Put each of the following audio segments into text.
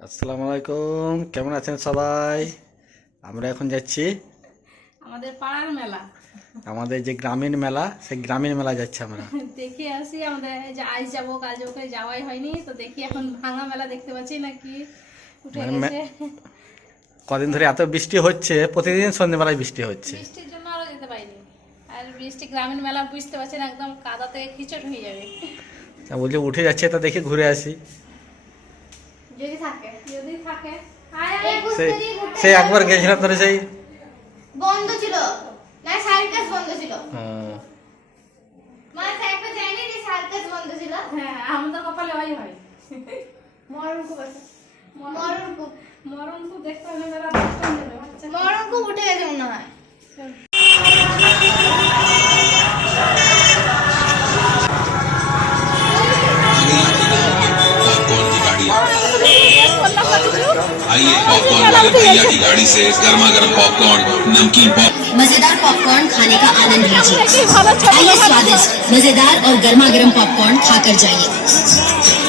আসসালামু আলাইকুম। কেমন আছেন সবাই? আমরা এখন যাচ্ছি। আমাদের পাড়ার মেলা। আমাদের যে গ্রামীণ মেলা সেই গ্রামীণ মেলা যাচ্ছে আমরা। দেখি আসি আমাদের যে আজ যাব কাল যাব করে যাওয়াই হয়নি। তো দেখি এখন ভাঙা মেলা দেখতে পাচ্ছি নাকি? উঠে মানে গেছে। কদিন ধরে এত বৃষ্টি হচ্ছে প্রতিদিন সন্ধ্যেবেলায় বৃষ্টি হচ্ছে। বৃষ্টির জন্য আরও যেতে পারিনি। আর বৃষ্টি গ্রামীণ মেলা বুঝতে পারছেন একদম কাদা থেকে খিচট হয়ে যাবে। তা বলছি উঠে যাচ্ছে তা দেখি ঘুরে আসি। যদি থাকে। যদি থাকে। আয় আয়। সেই সেই একবার গেছিলাম ধরে সেই? বন্ধ ছিল। না সার্কাস বন্ধ ছিল। হুম, মানে একবার জানি যে সার্কাস বন্ধ ছিল। হ্যাঁ আমাদের কপালে ওই হয়। মরণ খুব আছে। মরণ খুব মরণ তো দেখতে হলে মেলা দেখতে হবে বাচ্চা। মরণ খুব উঠে গেছে মনে হয়। भैया की गाड़ी से गर्मा गर्म पॉपकॉर्न नमकीन पॉप मज़ेदार पॉपकॉर्न खाने का आनंद लीजिए। आइए स्वादिष्ट मज़ेदार और गर्मा गर्म पॉपकॉर्न खाकर जाइए।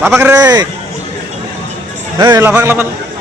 লাফাক re. Hei, lapak লাফাক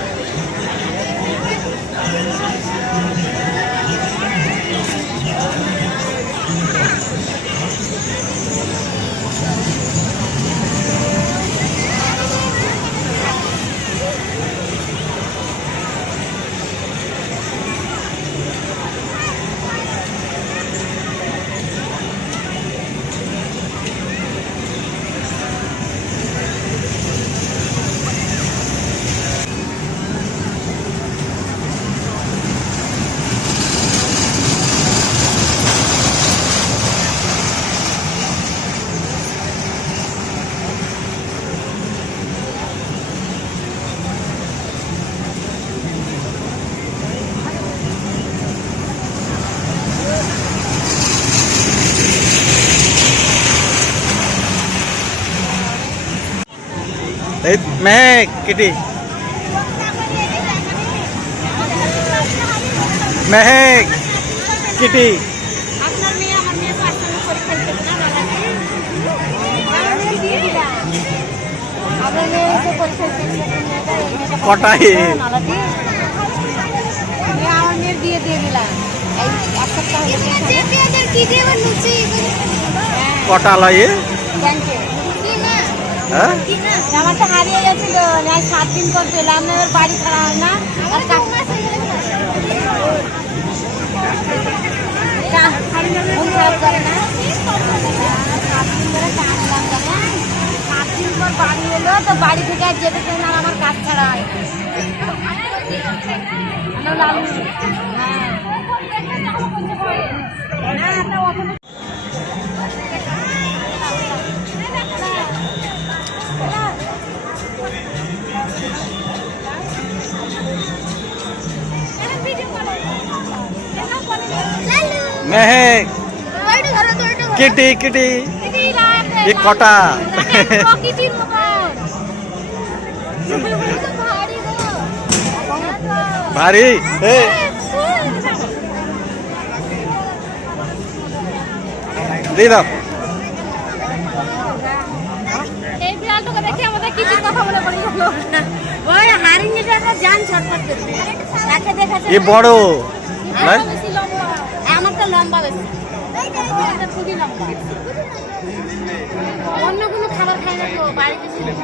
মেয়ে এসে পরীক্ষা দিতে কটাই? আমার কটা হ্যাঁ? আমার তো হারিয়ে গেছিল আজ সাত দিন পর পেলাম না বাড়ি ছাড়া হয় না। বাড়ি এলো তো বাড়ি থেকে আর যেতে চাই না আমার কাজ ছাড়া হয়। হ্যাঁ। Kitty Kitty. এ কটা? ভারী? দিয়ে দাও। এই বিড়ালটাকে দেখে আমাদের কিছু কথা মনে পড়ে গেল। ওই হারিয়ে জান ছটফট করছে। তাকে দেখাচ্ছে। এ বড়। আমার লম্বা। তো লম্বা বেশি। অন্য কোনো খাবার খাই না তো বাড়িতে চিন্তা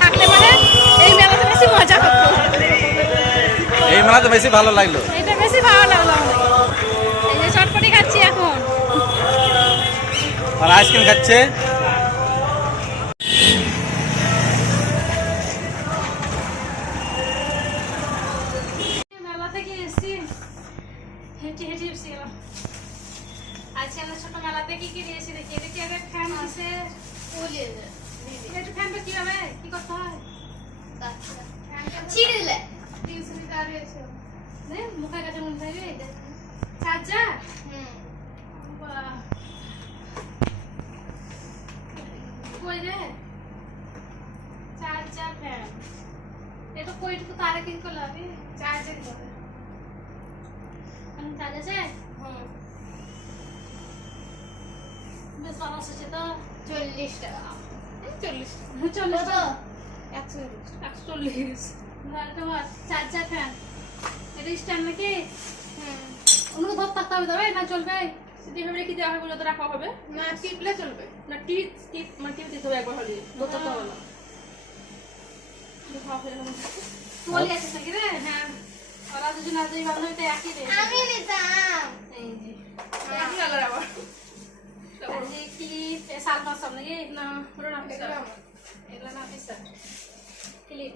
থাকলে মানে এই মেলাতে বেশি বেশি ভালো লাগল। এটা বেশি ভালো লাগল আমাদের। এই যে চটপটি খাচ্ছি এখন। আর আইসক্রিম খাচ্ছে? ছিঁড়ে দিলে কার মুখের কাছে মন থাকবে চার্জার বাহ কই রে চার্জার ফ্যান এটা কইটুকু তারে কি করলে হবে চার্জার হবে আমি চার্জ আছে বেশ আছে তো চল্লিশ টাকা। চল্লিশ চল্লিশ তো একশো একশো চল্লিশ চার্জার ফ্যান। এটা স্ট্যান্ড নাকি? অন্য ধর থাকতে হবে তবে না চলবে? যেভাবে রেখে দেওয়া হবে ওটা রাখা হবে। না টিপলে চলবে। না টিপ টিপ মানে টিপ দিতে হবে একবার হলে ধরতে চলে আছে নাকি রে? হ্যাঁ। ওরা দুজন বান্ধবী একই রে। আমি নিতাম এই যে একই কালার আবার আর যে নাকি না পুরো নাম এগুলো আমার। এগুলো না পিসা ক্লিপ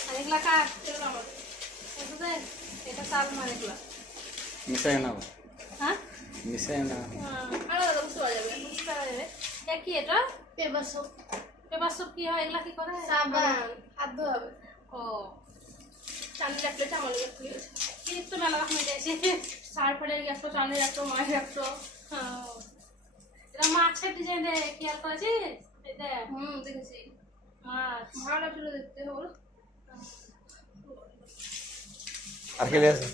আর এগুলা কার এগুলো আমাদের। বুঝতে হ্যাঁ পারা যাবে বুঝতে পারবে এ কি এটা পেপার সব পেপার সব কি হয় এগুলা কি করে সাবান হাত ধোয়া হবে ও প্লেট আমার এক ক্লিপ তো মেলা রকমের দিয়েছে সারফারের একশো চাঁদের একশো মায়ের একশো হ্যাঁ। এটা মাছের ডিজাইন রে খেয়াল করেছিস এই দেখ। হুম দেখেছি। মাছ। ভালো লাগছিল দেখতে বলো। আর খেলে আছে?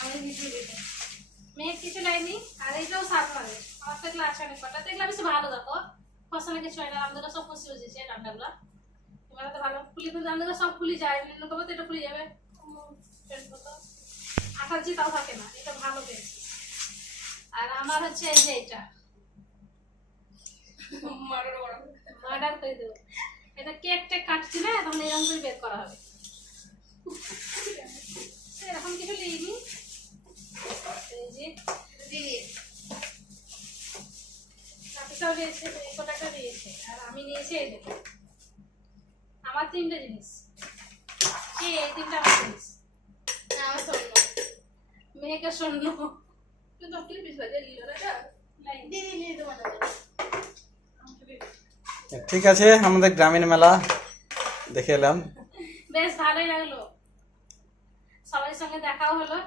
আমি ভিডিও দেখে মেয়ে কিছু লাইনি আর এইটাও সাত লাগে আমার তো আছে অনেক কটা? এগুলো বেশি ভালো দেখো। ফসলে কিছু হয় না আমাদের সব খুশি হয়েছে রান্নাগুলো এবার তো ভালো। ফুলি ফুলি রান্নাগুলো সব ফুলি যায় নিম্ন করব তো এটা ফুলি যাবে। আঠার যে তাও থাকে না এটা ভালো পেয়েছি। আর আমার হচ্ছে এই যে এটা। মার্ডার করে দেবো? এটা কেক টেক কাটছি না তখন এরকম করে বের করা হবে। এরকম কিছু লিখি এই যে দিয়েছে এই দিয়েছে। আর আমি নিয়েছি এই দেখো আমার তিনটে জিনিস। কি এই তিনটা আমার জিনিস। আমার স্বর্ণ। মেয়েকে স্বর্ণ। দাদা। ঠিক আছে আমাদের গ্রামীণ মেলা দেখে এলাম। বেশ ভালোই লাগল। সবাই সঙ্গে দেখাও হলো।